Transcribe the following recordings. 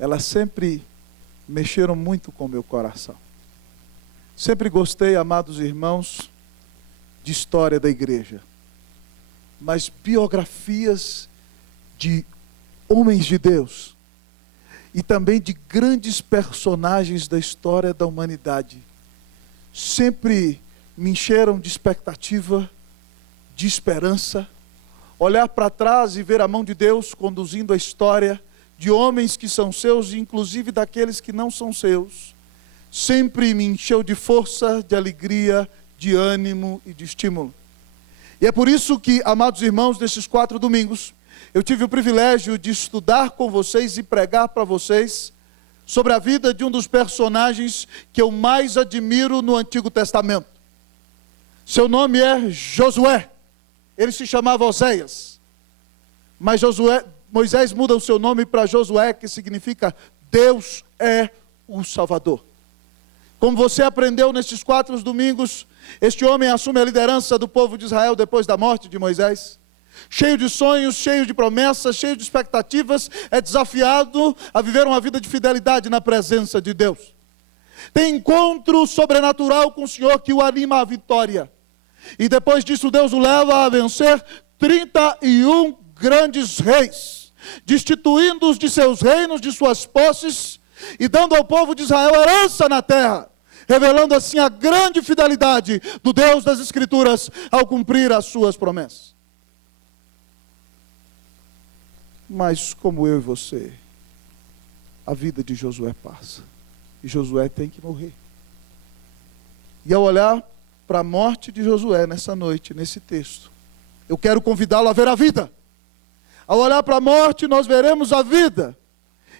elas sempre mexeram muito com o meu coração. Sempre gostei, amados irmãos, de história da igreja. Mas biografias de homens de Deus e também de grandes personagens da história da humanidade sempre me encheram de expectativa, de esperança. Olhar para trás e ver a mão de Deus conduzindo a história de homens que são seus, inclusive daqueles que não são seus, sempre me encheu de força, de alegria, de ânimo e de estímulo. E é por isso que, amados irmãos, nesses 4 domingos, eu tive o privilégio de estudar com vocês e pregar para vocês sobre a vida de um dos personagens que eu mais admiro no Antigo Testamento. Seu nome é Josué. Ele se chamava Oséias. Mas Moisés muda o seu nome para Josué, que significa Deus é o Salvador. Como você aprendeu nesses 4 domingos, este homem assume a liderança do povo de Israel depois da morte de Moisés. Cheio de sonhos, cheio de promessas, cheio de expectativas, é desafiado a viver uma vida de fidelidade na presença de Deus. Tem encontro sobrenatural com o Senhor que o anima à vitória. E depois disso Deus o leva a vencer 31 grandes reis, destituindo-os de seus reinos, de suas posses, e dando ao povo de Israel herança na terra, revelando assim a grande fidelidade do Deus das Escrituras ao cumprir as suas promessas. Mas como eu e você, a vida de Josué passa, e Josué tem que morrer. E ao olhar para a morte de Josué nessa noite, nesse texto, eu quero convidá-lo a ver a vida. Ao olhar para a morte, nós veremos a vida.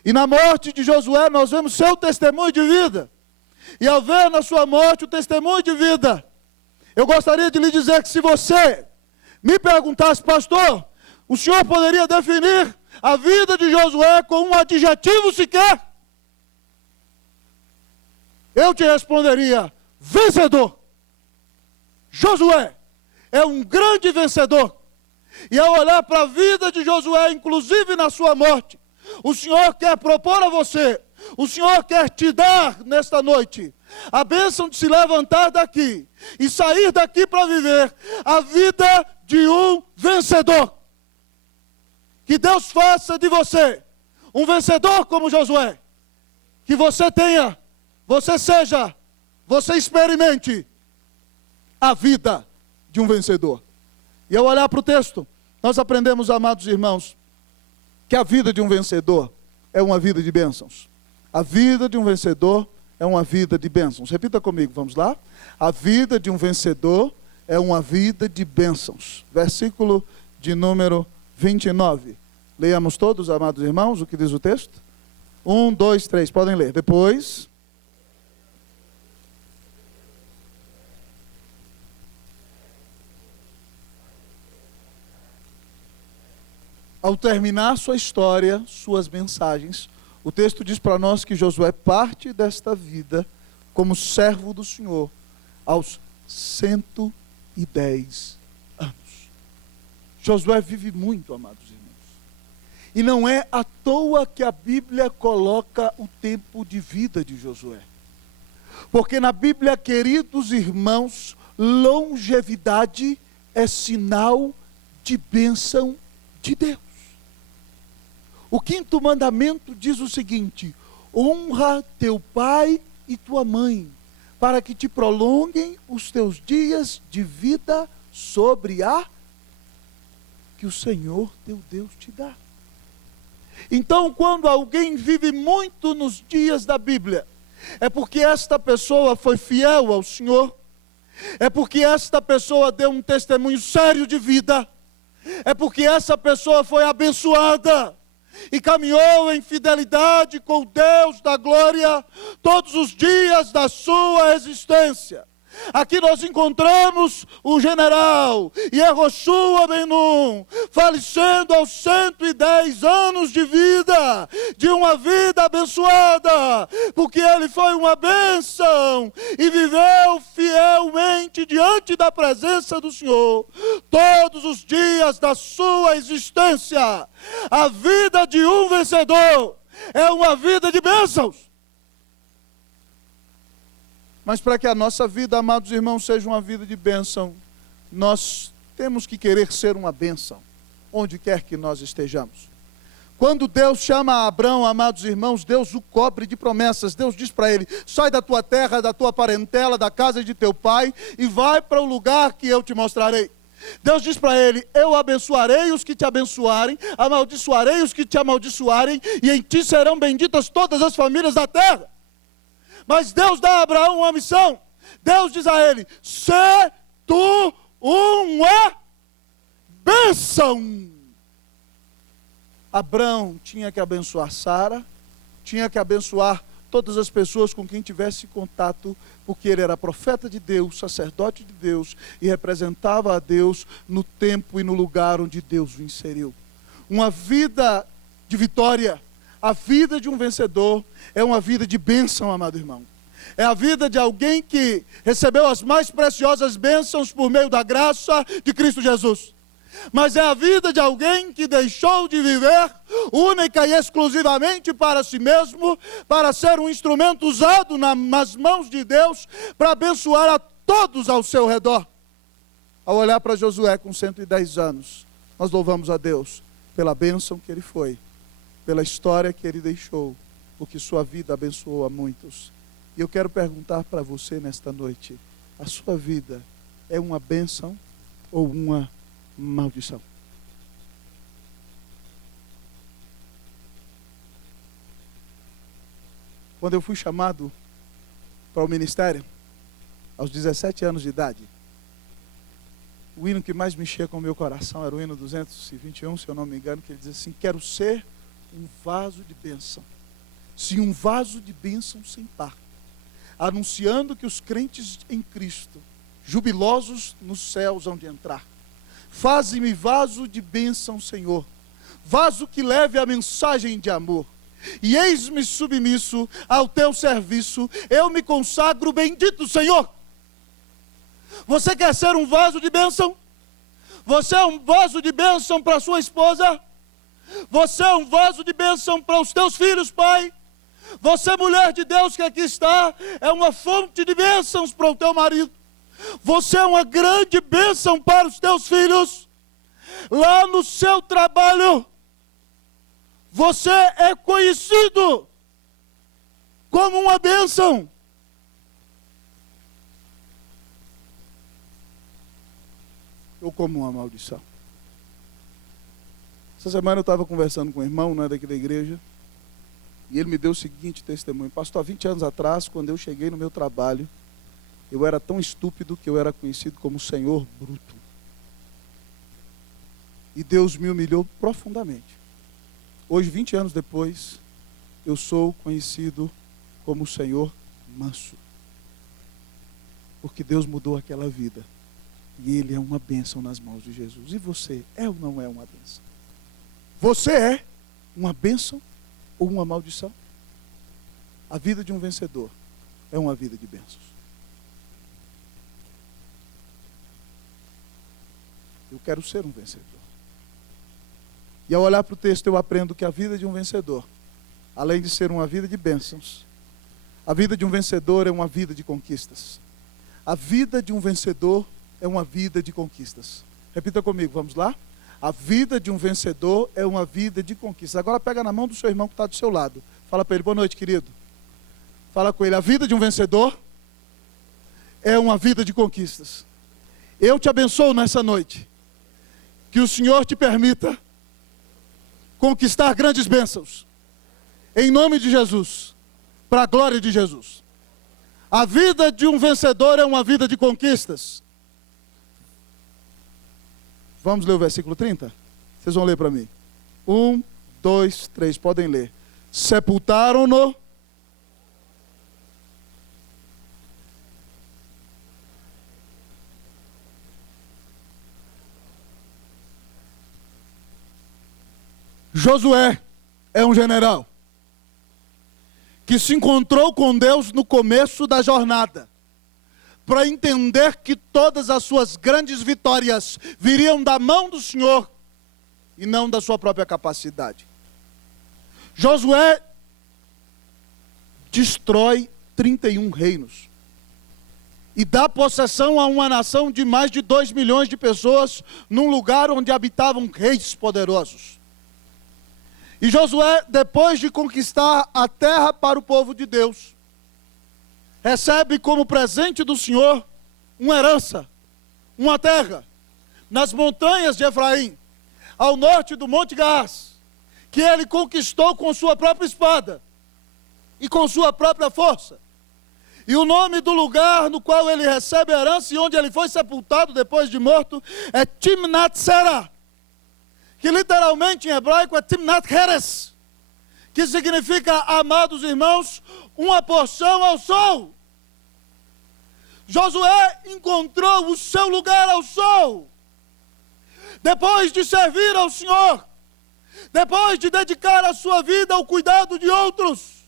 E na morte de Josué, nós vemos seu testemunho de vida. E ao ver na sua morte o testemunho de vida, eu gostaria de lhe dizer que se você me perguntasse, pastor, o senhor poderia definir a vida de Josué com um adjetivo sequer? Eu te responderia, vencedor. Josué é um grande vencedor. E ao olhar para a vida de Josué, inclusive na sua morte, o Senhor quer propor a você, o Senhor quer te dar nesta noite a bênção de se levantar daqui e sair daqui para viver a vida de um vencedor. Que Deus faça de você um vencedor como Josué. Que você tenha, você seja, você experimente a vida de um vencedor. E ao olhar para o texto, nós aprendemos, amados irmãos, que a vida de um vencedor é uma vida de bênçãos. A vida de um vencedor é uma vida de bênçãos. Repita comigo, vamos lá? A vida de um vencedor é uma vida de bênçãos. Versículo de número 29. Leiamos todos, amados irmãos, o que diz o texto? 1, 2, 3, podem ler. Depois... Ao terminar sua história, suas mensagens, o texto diz para nós que Josué parte desta vida como servo do Senhor aos 110 anos. Josué vive muito, amados irmãos. E não é à toa que a Bíblia coloca o tempo de vida de Josué. Porque na Bíblia, queridos irmãos, longevidade é sinal de bênção de Deus. O 5º mandamento diz o seguinte: honra teu pai e tua mãe, para que te prolonguem os teus dias de vida sobre a que o Senhor teu Deus te dá. Então, quando alguém vive muito nos dias da Bíblia, é porque esta pessoa foi fiel ao Senhor, é porque esta pessoa deu um testemunho sério de vida, é porque essa pessoa foi abençoada e caminhou em fidelidade com o Deus da glória todos os dias da sua existência. Aqui nós encontramos o general Yehoshua Ben-Nun, falecendo aos 110 anos de vida, de uma vida abençoada, porque ele foi uma bênção e viveu fielmente diante da presença do Senhor todos os dias da sua existência. A vida de um vencedor é uma vida de bênçãos. Mas para que a nossa vida, amados irmãos, seja uma vida de bênção, nós temos que querer ser uma bênção, onde quer que nós estejamos. Quando Deus chama Abrão, amados irmãos, Deus o cobre de promessas. Deus diz para ele: sai da tua terra, da tua parentela, da casa de teu pai, e vai para o lugar que eu te mostrarei. Deus diz para ele: eu abençoarei os que te abençoarem, amaldiçoarei os que te amaldiçoarem, e em ti serão benditas todas as famílias da terra. Mas Deus dá a Abraão uma missão. Deus diz a ele: sê tu uma bênção. Abraão tinha que abençoar Sara, tinha que abençoar todas as pessoas com quem tivesse contato, porque ele era profeta de Deus, sacerdote de Deus, e representava a Deus no tempo e no lugar onde Deus o inseriu. Uma vida de vitória, a vida de um vencedor, é uma vida de bênção, amado irmão. É a vida de alguém que recebeu as mais preciosas bênçãos por meio da graça de Cristo Jesus. Mas é a vida de alguém que deixou de viver única e exclusivamente para si mesmo, para ser um instrumento usado nas mãos de Deus, para abençoar a todos ao seu redor. Ao olhar para Josué com 110 anos, nós louvamos a Deus pela bênção que ele foi, pela história que ele deixou, porque sua vida abençoou a muitos. E eu quero perguntar para você nesta noite: a sua vida é uma bênção ou uma maldição? Quando eu fui chamado para o ministério, aos 17 anos de idade, o hino que mais mexia com o meu coração era o hino 221, se eu não me engano, que ele diz assim: quero ser um vaso de bênção, sim, um vaso de bênção sem par, anunciando que os crentes em Cristo, jubilosos nos céus hão de entrar. Faze-me vaso de bênção, Senhor, vaso que leve a mensagem de amor. E eis-me submisso ao teu serviço, eu me consagro bendito, Senhor. Você quer ser um vaso de bênção? Você é um vaso de bênção para sua esposa? Você é um vaso de bênção para os teus filhos, pai? Você, mulher de Deus que aqui está, é uma fonte de bênçãos para o teu marido. Você é uma grande bênção para os teus filhos. Lá no seu trabalho, você é conhecido como uma bênção. Ou como uma maldição. Essa semana eu estava conversando com um irmão, não é daqui da igreja, e ele me deu o seguinte testemunho: pastor, há 20 anos atrás, quando eu cheguei no meu trabalho, eu era tão estúpido que eu era conhecido como Senhor Bruto. E Deus me humilhou profundamente. Hoje, 20 anos depois, eu sou conhecido como Senhor Manso. Porque Deus mudou aquela vida. E Ele é uma bênção nas mãos de Jesus. E você é ou não é uma bênção? Você é uma bênção ou uma maldição? A vida de um vencedor é uma vida de bênçãos. Eu quero ser um vencedor. E ao olhar para o texto eu aprendo que a vida de um vencedor, além de ser uma vida de bênçãos, a vida de um vencedor é uma vida de conquistas. A vida de um vencedor é uma vida de conquistas. Repita comigo, vamos lá? A vida de um vencedor é uma vida de conquistas. Agora pega na mão do seu irmão que está do seu lado. Fala para ele: boa noite, querido. Fala com ele: a vida de um vencedor é uma vida de conquistas. Eu te abençoo nessa noite. Que o Senhor te permita conquistar grandes bênçãos. Em nome de Jesus. Para a glória de Jesus. A vida de um vencedor é uma vida de conquistas. Vamos ler o versículo 30? Vocês vão ler para mim. 1, 2, 3, podem ler. Sepultaram-no Josué é um general que se encontrou com Deus no começo da jornada, para entender que todas as suas grandes vitórias viriam da mão do Senhor e não da sua própria capacidade. Josué destrói 31 reinos e dá possessão a uma nação de mais de 2 milhões de pessoas, num lugar onde habitavam reis poderosos. E Josué, depois de conquistar a terra para o povo de Deus, recebe como presente do Senhor uma herança, uma terra, nas montanhas de Efraim, ao norte do Monte Gaás, que ele conquistou com sua própria espada e com sua própria força. E o nome do lugar no qual ele recebe a herança e onde ele foi sepultado depois de morto é Timnat-Será, que literalmente em hebraico é Timnat-Heres, que significa, amados irmãos, uma porção ao sol. Josué encontrou o seu lugar ao sol, depois de servir ao Senhor, depois de dedicar a sua vida ao cuidado de outros,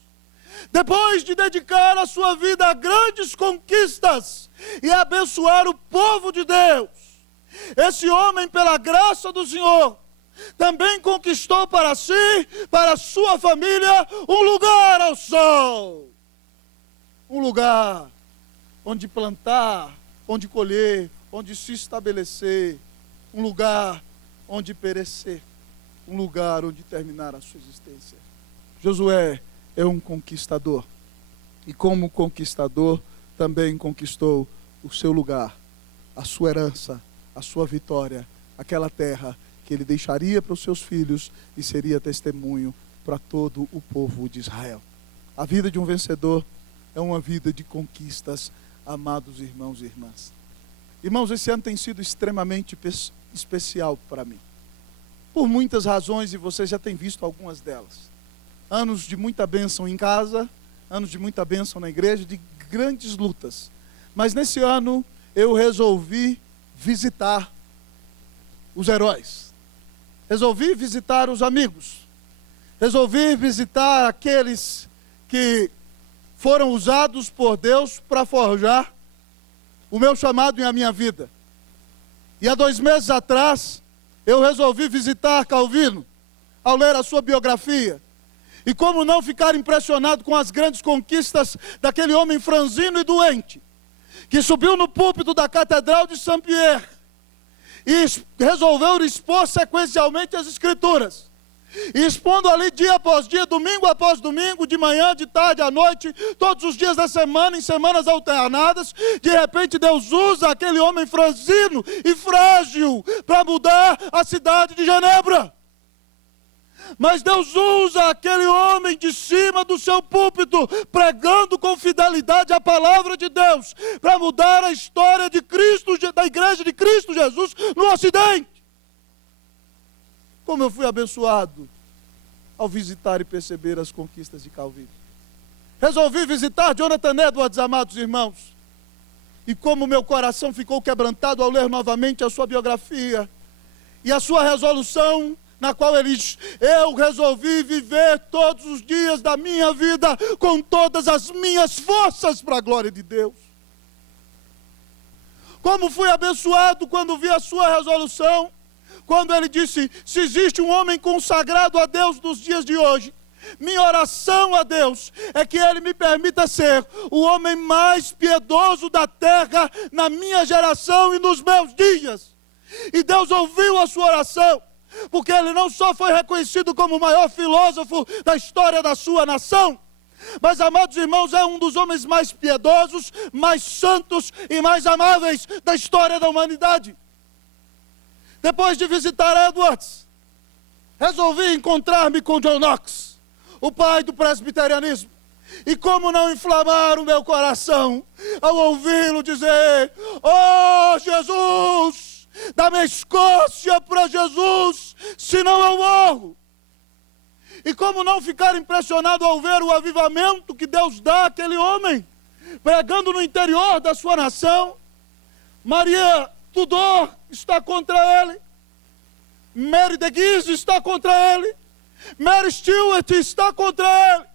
depois de dedicar a sua vida a grandes conquistas e abençoar o povo de Deus. Esse homem, pela graça do Senhor, também conquistou para si, para a sua família, um lugar ao sol. Um lugar onde plantar, onde colher, onde se estabelecer. Um lugar onde perecer. Um lugar onde terminar a sua existência. Josué é um conquistador. E como conquistador, também conquistou o seu lugar, a sua herança, a sua vitória, aquela terra que ele deixaria para os seus filhos e seria testemunho para todo o povo de Israel. A vida de um vencedor é uma vida de conquistas, amados irmãos e irmãs. Irmãos, esse ano tem sido extremamente especial para mim, por muitas razões, e você já tem visto algumas delas. Anos de muita bênção em casa, anos de muita bênção na igreja, de grandes lutas. Mas nesse ano eu resolvi visitar os heróis. Resolvi visitar os amigos. Resolvi visitar aqueles que foram usados por Deus para forjar o meu chamado e a minha vida. E há 2 meses atrás, eu resolvi visitar Calvino, ao ler a sua biografia. E como não ficar impressionado com as grandes conquistas daquele homem franzino e doente, que subiu no púlpito da Catedral de Saint-Pierre e resolveu expor sequencialmente as Escrituras. E expondo ali dia após dia, domingo após domingo, de manhã, de tarde, à noite, todos os dias da semana, em semanas alternadas, de repente Deus usa aquele homem franzino e frágil para mudar a cidade de Genebra. Mas Deus usa aquele homem de cima do seu púlpito, pregando com fidelidade a palavra de Deus, para mudar a história de Cristo, da igreja de Cristo Jesus no Ocidente. Como eu fui abençoado ao visitar e perceber as conquistas de Calvino. Resolvi visitar Jonathan Edwards, amados irmãos. E como meu coração ficou quebrantado ao ler novamente a sua biografia e a sua resolução, na qual ele diz: eu resolvi viver todos os dias da minha vida com todas as minhas forças para a glória de Deus. Como fui abençoado quando vi a sua resolução, quando ele disse: se existe um homem consagrado a Deus nos dias de hoje, minha oração a Deus é que Ele me permita ser o homem mais piedoso da terra na minha geração e nos meus dias. E Deus ouviu a sua oração, porque ele não só foi reconhecido como o maior filósofo da história da sua nação, mas, amados irmãos, é um dos homens mais piedosos, mais santos e mais amáveis da história da humanidade. Depois de visitar Edwards, resolvi encontrar-me com John Knox, o pai do presbiterianismo. E como não inflamar o meu coração ao ouvi-lo dizer: oh Jesus, da minha Escócia para Jesus, senão eu morro. E como não ficar impressionado ao ver o avivamento que Deus dá àquele homem, pregando no interior da sua nação. Maria Tudor está contra ele, Mary de Guise está contra ele, Mary Stuart está contra ele.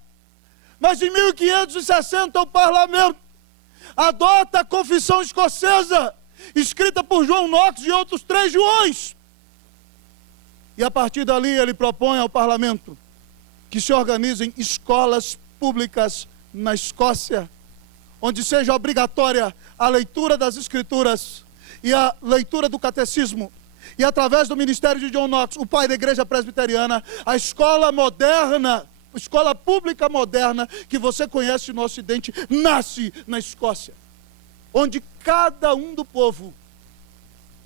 Mas em 1560 o parlamento adota a Confissão Escocesa, escrita por João Knox e outros 3 Joões. E a partir dali ele propõe ao parlamento que se organizem escolas públicas na Escócia, onde seja obrigatória a leitura das Escrituras e a leitura do Catecismo. E através do ministério de John Knox, o pai da igreja presbiteriana, a escola moderna, escola pública moderna que você conhece no Ocidente, nasce na Escócia, onde cada um do povo,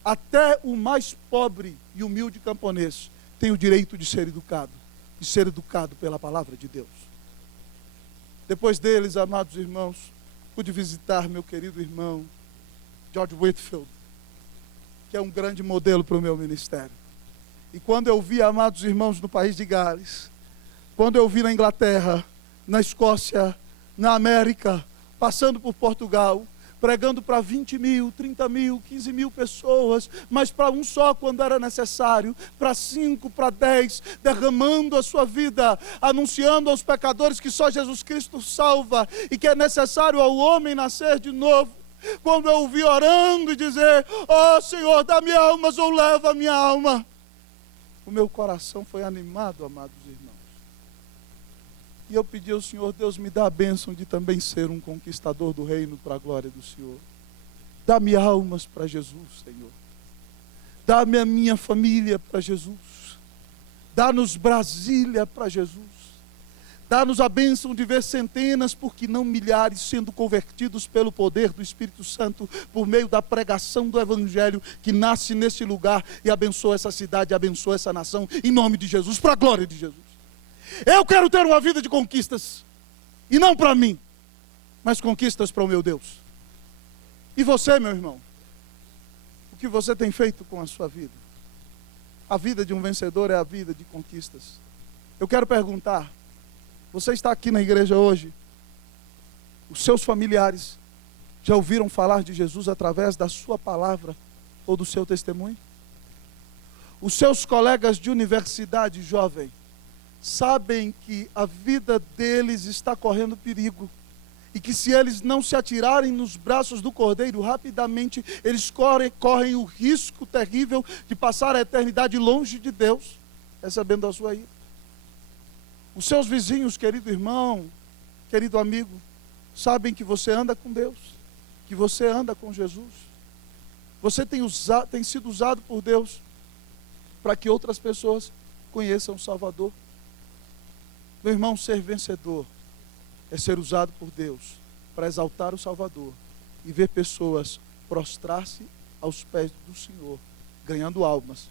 até o mais pobre e humilde camponês, tem o direito de ser educado pela palavra de Deus. Depois deles, amados irmãos, pude visitar meu querido irmão George Whitefield, que é um grande modelo para o meu ministério. E quando eu vi, amados irmãos, no país de Gales, quando eu vi na Inglaterra, na Escócia, na América, passando por Portugal, pregando para 20 mil, 30 mil, 15 mil pessoas, mas para um só quando era necessário, para 5, para 10, derramando a sua vida, anunciando aos pecadores que só Jesus Cristo salva e que é necessário ao homem nascer de novo. Quando eu o vi orando e dizer: ó Senhor, dá-me almas ou leva a minha alma, o meu coração foi animado, amados irmãos. E eu pedi ao Senhor: Deus, me dá a bênção de também ser um conquistador do reino para a glória do Senhor. Dá-me almas para Jesus, Senhor. Dá-me a minha família para Jesus. Dá-nos Brasília para Jesus. Dá-nos a bênção de ver centenas, porque não milhares, sendo convertidos pelo poder do Espírito Santo, por meio da pregação do Evangelho, que nasce nesse lugar e abençoa essa cidade, abençoa essa nação, em nome de Jesus, para a glória de Jesus. Eu quero ter uma vida de conquistas, e não para mim, mas conquistas para o meu Deus. E você, meu irmão, o que você tem feito com a sua vida? A vida de um vencedor é a vida de conquistas. Eu quero perguntar: você está aqui na igreja hoje, os seus familiares já ouviram falar de Jesus através da sua palavra ou do seu testemunho? Os seus colegas de universidade, jovem, sabem que a vida deles está correndo perigo e que se eles não se atirarem nos braços do Cordeiro rapidamente, eles correm o risco terrível de passar a eternidade longe de Deus, recebendo a sua ira. Os seus vizinhos, querido irmão, querido amigo, sabem que você anda com Deus, que você anda com Jesus. Você tem sido usado por Deus para que outras pessoas conheçam o Salvador. Meu irmão, ser vencedor é ser usado por Deus para exaltar o Salvador e ver pessoas prostrar-se aos pés do Senhor, ganhando almas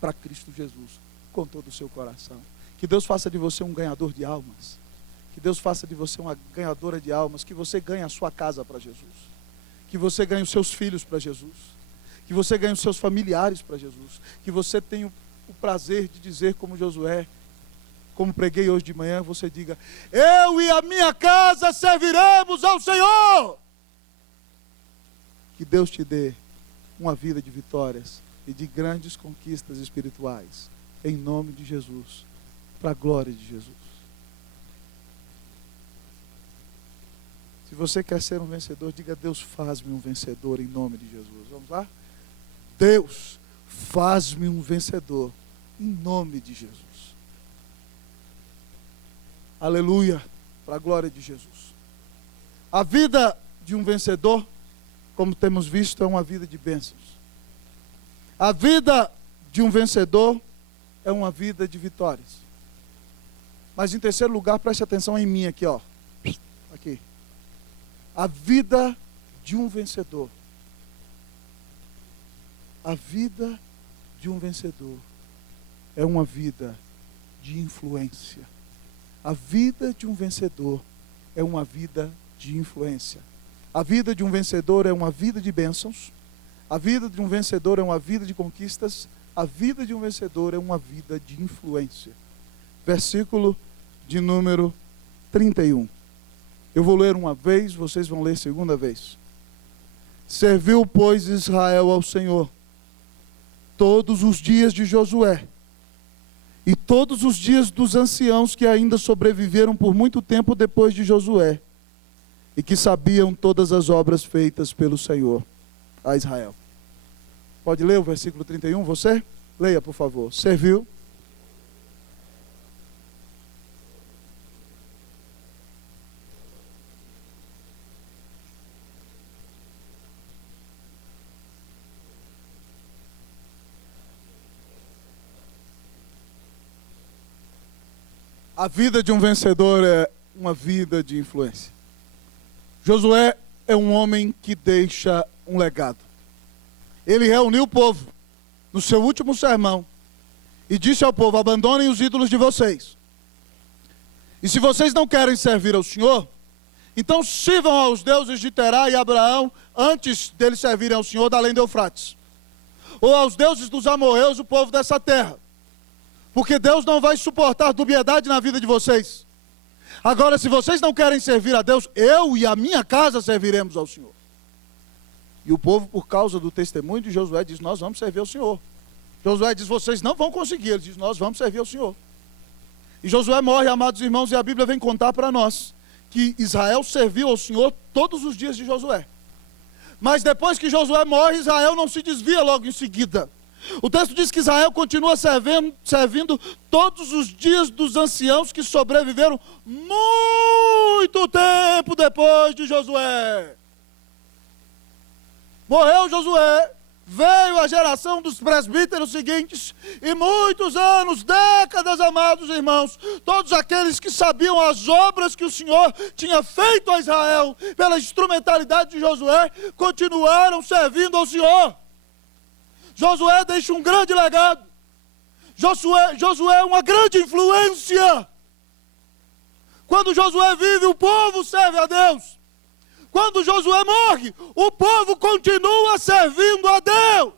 para Cristo Jesus com todo o seu coração. Que Deus faça de você um ganhador de almas. Que Deus faça de você uma ganhadora de almas. Que você ganhe a sua casa para Jesus. Que você ganhe os seus filhos para Jesus. Que você ganhe os seus familiares para Jesus. Que você tenha o prazer de dizer como Josué, como preguei hoje de manhã, você diga: eu e a minha casa serviremos ao Senhor. Que Deus te dê uma vida de vitórias e de grandes conquistas espirituais. Em nome de Jesus. Para a glória de Jesus. Se você quer ser um vencedor, diga: Deus, faz-me um vencedor em nome de Jesus. Vamos lá? Deus, faz-me um vencedor em nome de Jesus. Aleluia, para a glória de Jesus. A vida de um vencedor, como temos visto, é uma vida de bênçãos. A vida de um vencedor é uma vida de vitórias. Mas em terceiro lugar, preste atenção em mim aqui, ó. Aqui. A vida de um vencedor. A vida de um vencedor é uma vida de influência. A vida de um vencedor é uma vida de influência. A vida de um vencedor é uma vida de bênçãos. A vida de um vencedor é uma vida de conquistas. A vida de um vencedor é uma vida de influência. Versículo de número 31. Eu vou ler uma vez, vocês vão ler segunda vez. Serviu, pois, Israel ao Senhor todos os dias de Josué e todos os dias dos anciãos que ainda sobreviveram por muito tempo depois de Josué e que sabiam todas as obras feitas pelo Senhor a Israel. Pode ler o versículo 31, você? Leia, por favor. Serviu. A vida de um vencedor é uma vida de influência. Josué é um homem que deixa um legado. Ele reuniu o povo no seu último sermão e disse ao povo: abandonem os ídolos de vocês. E se vocês não querem servir ao Senhor, então sirvam aos deuses de Terá e Abraão antes deles servirem ao Senhor da além do Eufrates. Ou aos deuses dos amorreus, o povo dessa terra. Porque Deus não vai suportar dubiedade na vida de vocês. Agora, se vocês não querem servir a Deus, eu e a minha casa serviremos ao Senhor. E o povo, por causa do testemunho de Josué, diz: nós vamos servir ao Senhor. Josué diz: vocês não vão conseguir. Ele diz: nós vamos servir ao Senhor. E Josué morre, amados irmãos, e a Bíblia vem contar para nós que Israel serviu ao Senhor todos os dias de Josué. Mas depois que Josué morre, Israel não se desvia logo em seguida. O texto diz que Israel continua servindo todos os dias dos anciãos que sobreviveram muito tempo depois de Josué. Morreu Josué, veio a geração dos presbíteros seguintes, e muitos anos, décadas, amados irmãos, todos aqueles que sabiam as obras que o Senhor tinha feito a Israel pela instrumentalidade de Josué, continuaram servindo ao Senhor. Josué deixa um grande legado. Josué é uma grande influência. Quando Josué vive, o povo serve a Deus. Quando Josué morre, o povo continua servindo a Deus.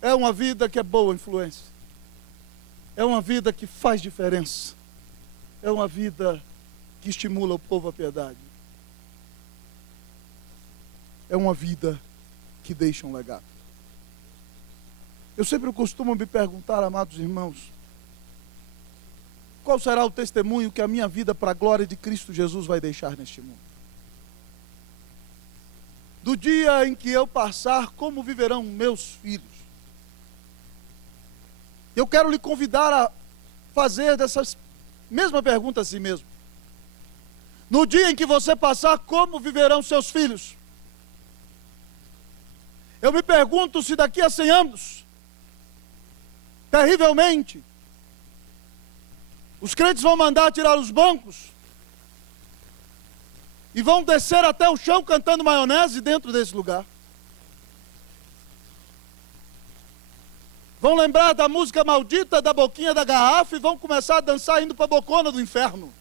É uma vida que é boa influência. É uma vida que faz diferença. É uma vida que estimula o povo à piedade. É uma vida que deixa um legado. Eu sempre costumo me perguntar, amados irmãos, qual será o testemunho que a minha vida para a glória de Cristo Jesus vai deixar neste mundo? Do dia em que eu passar, como viverão meus filhos? Eu quero lhe convidar a fazer dessa mesma pergunta a si mesmo. No dia em que você passar, como viverão seus filhos? Eu me pergunto se daqui a 100 anos, terrivelmente, os crentes vão mandar tirar os bancos e vão descer até o chão cantando maionese dentro desse lugar. Vão lembrar da música maldita da boquinha da garrafa e vão começar a dançar indo para a bocona do inferno.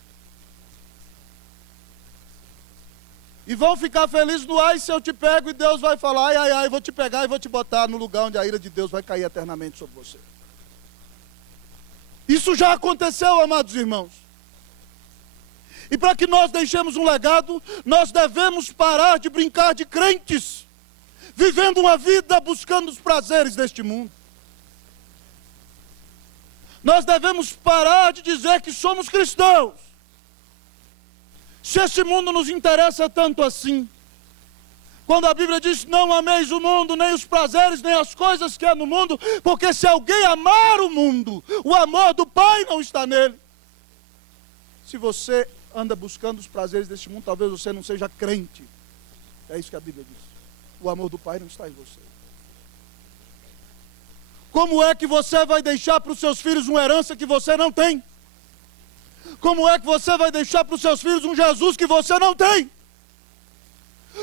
E vão ficar felizes no ai se eu te pego, e Deus vai falar: ai, ai, ai, vou te pegar e vou te botar no lugar onde a ira de Deus vai cair eternamente sobre você. Isso já aconteceu, amados irmãos. E para que nós deixemos um legado, nós devemos parar de brincar de crentes, vivendo uma vida buscando os prazeres deste mundo. Nós devemos parar de dizer que somos cristãos, se este mundo nos interessa tanto assim. Quando a Bíblia diz: não ameis o mundo, nem os prazeres, nem as coisas que há no mundo, porque se alguém amar o mundo, o amor do Pai não está nele. Se você anda buscando os prazeres deste mundo, talvez você não seja crente. É isso que a Bíblia diz. O amor do Pai não está em você. Como é que você vai deixar para os seus filhos uma herança que você não tem? Como é que você vai deixar para os seus filhos um Jesus que você não tem?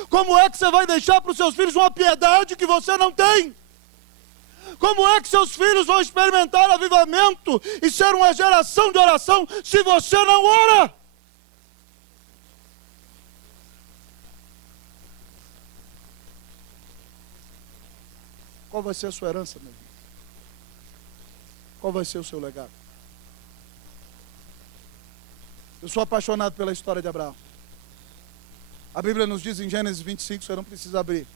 Como é que você vai deixar para os seus filhos uma piedade que você não tem? Como é que seus filhos vão experimentar avivamento e ser uma geração de oração se você não ora? Qual vai ser a sua herança, meu irmão? Qual vai ser o seu legado? Eu sou apaixonado pela história de Abraão. A Bíblia nos diz em Gênesis 25, você não precisa abrir,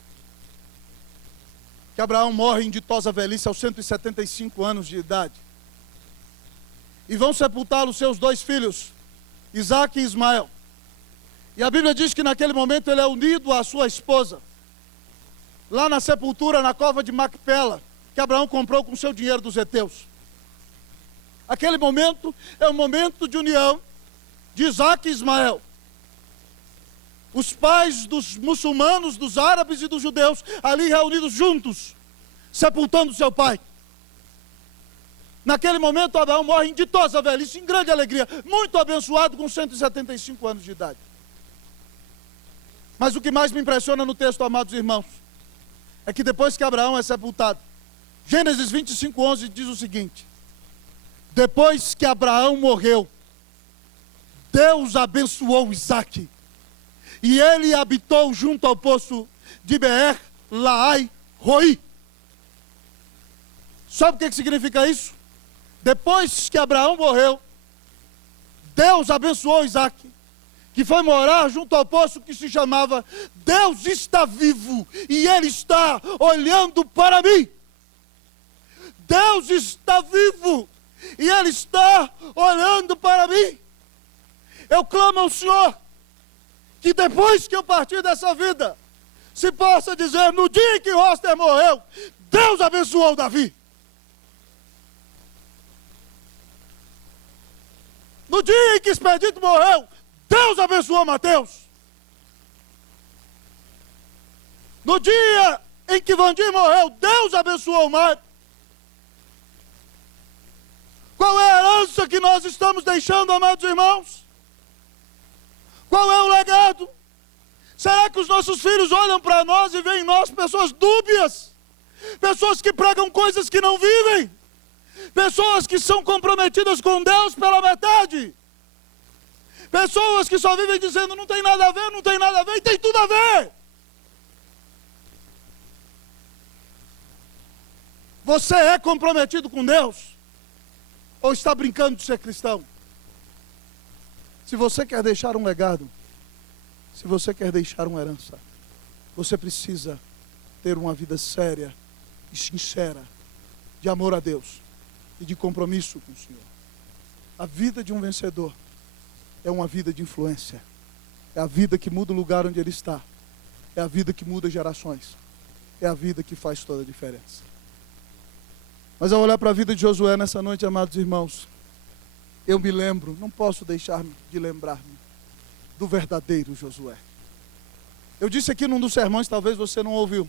que Abraão morre em ditosa velhice aos 175 anos de idade. E vão sepultá-lo seus 2 filhos, Isaque e Ismael. E a Bíblia diz que naquele momento ele é unido à sua esposa, lá na sepultura, na cova de Macpela, que Abraão comprou com seu dinheiro dos heteus. Aquele momento é um momento de união de Isaque e Ismael. Os pais dos muçulmanos, dos árabes e dos judeus, ali reunidos juntos, sepultando seu pai. Naquele momento, Abraão morre em ditosa velhice, em grande alegria, muito abençoado, com 175 anos de idade. Mas o que mais me impressiona no texto, amados irmãos, é que depois que Abraão é sepultado, Gênesis 25:11 diz o seguinte: depois que Abraão morreu, Deus abençoou Isaque, e ele habitou junto ao poço de Beer Laai Roi. Sabe o que significa isso? Depois que Abraão morreu, Deus abençoou Isaque, que foi morar junto ao poço que se chamava Deus está vivo e Ele está olhando para mim. Deus está vivo e Ele está olhando para mim. Eu clamo ao Senhor que depois que eu partir dessa vida, se possa dizer, no dia em que Roster morreu, Deus abençoou Davi. No dia em que Expedito morreu, Deus abençoou Mateus. No dia em que Vandir morreu, Deus abençoou Mário. Qual é a herança que nós estamos deixando, amados irmãos? Qual é o legado? Será que os nossos filhos olham para nós e veem em nós pessoas dúbias? Pessoas que pregam coisas que não vivem? Pessoas que são comprometidas com Deus pela metade? Pessoas que só vivem dizendo não tem nada a ver, não tem nada a ver, e tem tudo a ver. Você é comprometido com Deus? Ou está brincando de ser cristão? Se você quer deixar um legado, se você quer deixar uma herança, você precisa ter uma vida séria e sincera, de amor a Deus e de compromisso com o Senhor. A vida de um vencedor é uma vida de influência. É a vida que muda o lugar onde ele está. É a vida que muda gerações. É a vida que faz toda a diferença. Mas ao olhar para a vida de Josué nessa noite, amados irmãos, eu me lembro, não posso deixar de lembrar-me do verdadeiro Josué. Eu disse aqui num dos sermões, talvez você não ouviu,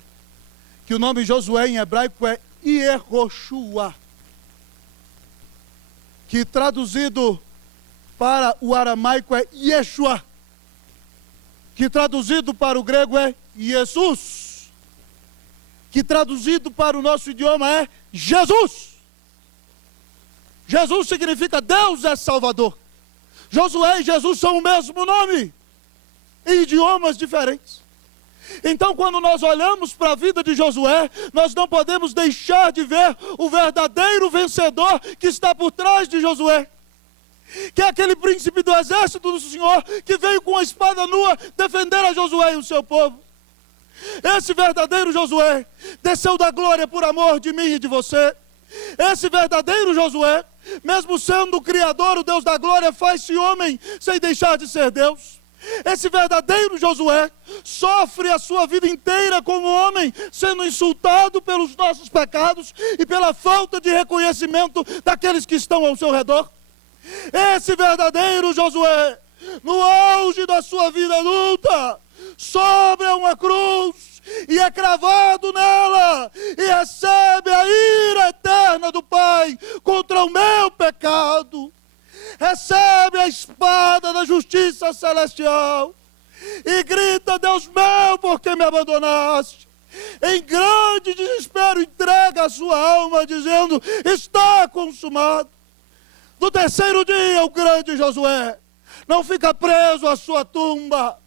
que o nome Josué em hebraico é Yehoshua, que traduzido para o aramaico é Yeshua, que traduzido para o grego é Jesus, que traduzido para o nosso idioma é Jesus. Jesus significa Deus é Salvador. Josué e Jesus são o mesmo nome, em idiomas diferentes. Então, quando nós olhamos para a vida de Josué, nós não podemos deixar de ver o verdadeiro vencedor que está por trás de Josué, que é aquele príncipe do exército do Senhor, que veio com a espada nua defender a Josué e o seu povo. Esse verdadeiro Josué desceu da glória por amor de mim e de você. Esse verdadeiro Josué, mesmo sendo o Criador, o Deus da glória, faz-se homem sem deixar de ser Deus. Esse verdadeiro Josué sofre a sua vida inteira como homem, sendo insultado pelos nossos pecados e pela falta de reconhecimento daqueles que estão ao seu redor. Esse verdadeiro Josué, no auge da sua vida adulta, sobe a uma cruz e é cravado nela e recebe a ira eterna do Pai contra o meu pecado. Recebe a espada da justiça celestial e grita: Deus meu, por que me abandonaste? Em grande desespero entrega a sua alma dizendo: está consumado. No terceiro dia, o grande Josué não fica preso à sua tumba,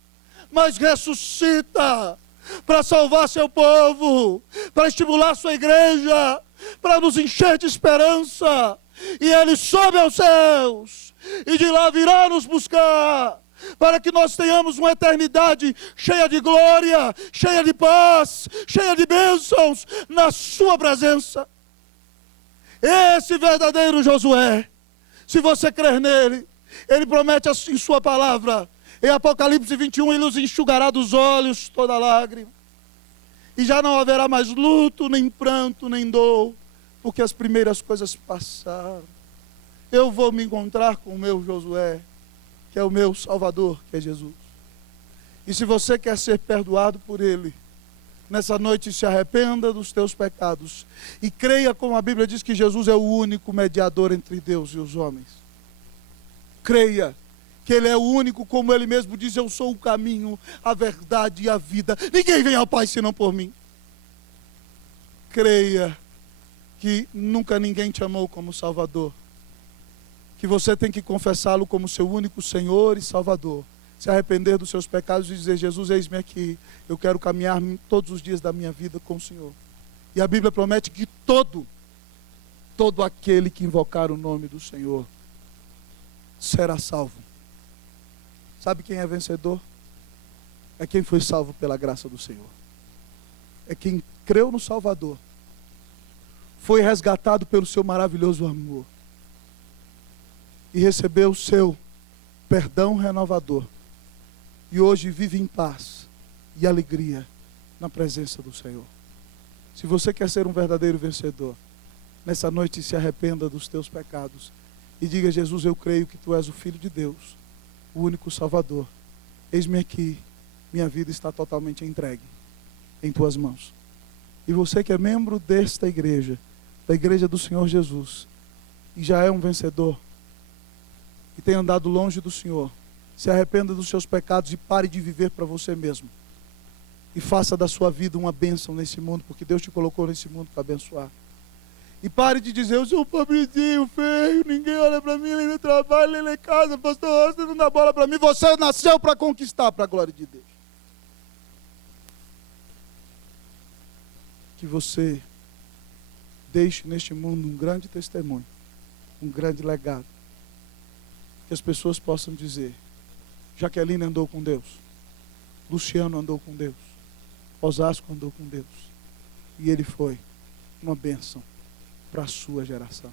mas ressuscita para salvar seu povo, para estimular sua igreja, para nos encher de esperança. E ele sobe aos céus e de lá virá nos buscar, para que nós tenhamos uma eternidade cheia de glória, cheia de paz, cheia de bênçãos na sua presença. Esse verdadeiro Josué, se você crer nele, ele promete em sua palavra, em Apocalipse 21, ele os enxugará dos olhos toda lágrima, e já não haverá mais luto, nem pranto, nem dor, porque as primeiras coisas passaram. Eu vou me encontrar com o meu Josué, que é o meu Salvador, que é Jesus. E se você quer ser perdoado por ele, Nessa noite se arrependa dos teus pecados e creia, como a Bíblia diz, que Jesus é o único mediador entre Deus e os homens. Creia que Ele é o único, como Ele mesmo diz, eu sou o caminho, a verdade e a vida. Ninguém vem ao Pai senão por mim. Creia que nunca ninguém te amou como Salvador. Que você tem que confessá-lo como seu único Senhor e Salvador. Se arrepender dos seus pecados e dizer: Jesus, eis-me aqui. Eu quero caminhar todos os dias da minha vida com o Senhor. E a Bíblia promete que todo aquele que invocar o nome do Senhor será salvo. Sabe quem é vencedor? É quem foi salvo pela graça do Senhor. É quem creu no Salvador. Foi resgatado pelo seu maravilhoso amor. E recebeu o seu perdão renovador. E hoje vive em paz e alegria na presença do Senhor. Se você quer ser um verdadeiro vencedor, nessa noite se arrependa dos teus pecados e diga: Jesus, eu creio que Tu és o Filho de Deus, o único Salvador. Eis-me aqui, minha vida está totalmente entregue em Tuas mãos. E você que é membro desta igreja, da igreja do Senhor Jesus, e já é um vencedor, e tem andado longe do Senhor, se arrependa dos seus pecados e pare de viver para você mesmo. E faça da sua vida uma bênção nesse mundo, porque Deus te colocou nesse mundo para abençoar. E pare de dizer: eu sou um pobrezinho, feio, ninguém olha para mim, nem no trabalho, nem na casa, pastor, você não dá bola para mim. Você nasceu para conquistar, para a glória de Deus. Que você deixe neste mundo um grande testemunho, um grande legado. Que as pessoas possam dizer: Jaqueline andou com Deus, Luciano andou com Deus, Osasco andou com Deus, e ele foi uma bênção para a sua geração.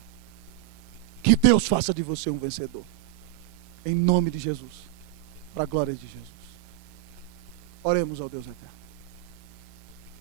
Que Deus faça de você um vencedor, em nome de Jesus, para a glória de Jesus. Oremos ao Deus eterno.